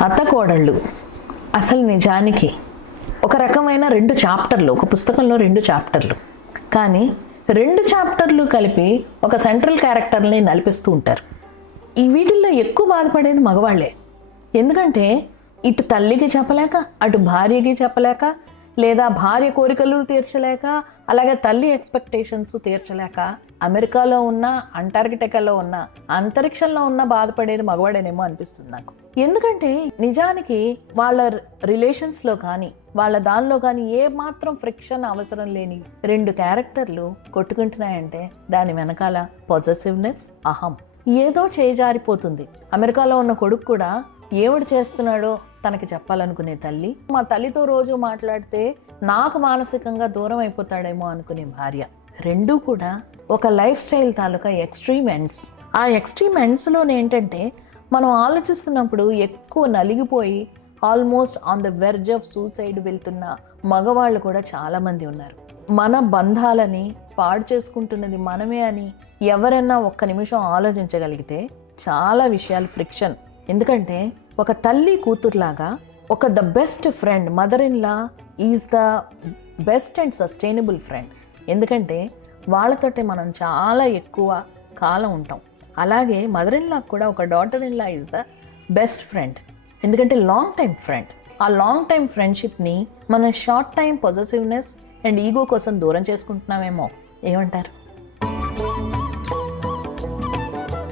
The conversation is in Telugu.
అత్తకోడళ్ళు. అసలు నిజానికి ఒక రకమైన రెండు చాప్టర్లు ఒక పుస్తకంలో రెండు చాప్టర్లు. కానీ రెండు చాప్టర్లు కలిపి ఒక సెంట్రల్ క్యారెక్టర్ని నలిపిస్తూ ఉంటారు. ఈ వీటిల్లో ఎక్కువ బాధపడేది మగవాళ్ళే. ఎందుకంటే ఇటు తల్లికి చెప్పలేక అటు భార్యకి చెప్పలేక లేదా భార్య కోరికలు తీర్చలేక అలాగే తల్లి ఎక్స్పెక్టేషన్స్ తీర్చలేక అమెరికాలో ఉన్న అంటార్కిటికాలో ఉన్న అంతరిక్షంలో ఉన్న బాధపడేది మగవాడేనేమో అనిపిస్తుంది నాకు. ఎందుకంటే నిజానికి వాళ్ళ రిలేషన్స్లో కానీ వాళ్ళ దానిలో కానీ ఏ మాత్రం ఫ్రిక్షన్ అవసరం లేని రెండు క్యారెక్టర్లు కొట్టుకుంటున్నాయంటే దాని వెనకాల పాజిటివ్నెస్ అహం. ఏదో చేజారిపోతుంది. అమెరికాలో ఉన్న కొడుకు కూడా ఏమిటి చేస్తున్నాడో తనకి చెప్పాలనుకునే తల్లి. మా తల్లితో రోజు మాట్లాడితే నాకు మానసికంగా దూరం అయిపోతాడేమో అనుకునే భార్య. రెండూ కూడా ఒక లైఫ్ స్టైల్ తాలూకా ఎక్స్ట్రీమ్ ఎండ్స్ ఆ ఎక్స్ట్రీమ్ ఎండ్స్లోనే ఏంటంటే మనం ఆలోచిస్తున్నప్పుడు ఎక్కువ నలిగిపోయి almost on the verge of suicide వెళ్తున్న మగవాళ్ళు కూడా చాలామంది ఉన్నారు. మన బంధాలని పాడు చేసుకుంటున్నది మనమే అని ఎవరైనా ఒక్క నిమిషం ఆలోచించగలిగితే చాలా విషయాలు ఫ్రిక్షన్ ఎందుకంటే ఒక తల్లి కూతురులాగా ఒక the best friend mother in law is the best and sustainable friend. ఎందుకంటే వాళ్ళతోటి మనం చాలా ఎక్కువ కాలం ఉంటాం. అలాగే మదర్ ఇన్ లా కూడా ఒక daughter in law is the best friend. ఎందుకంటే లాంగ్ టైం ఫ్రెండ్. ఆ లాంగ్ టైం ఫ్రెండ్షిప్ని మనం short time possessiveness and ego కోసం దూరం చేసుకుంటున్నామేమో. ఏమంటారు?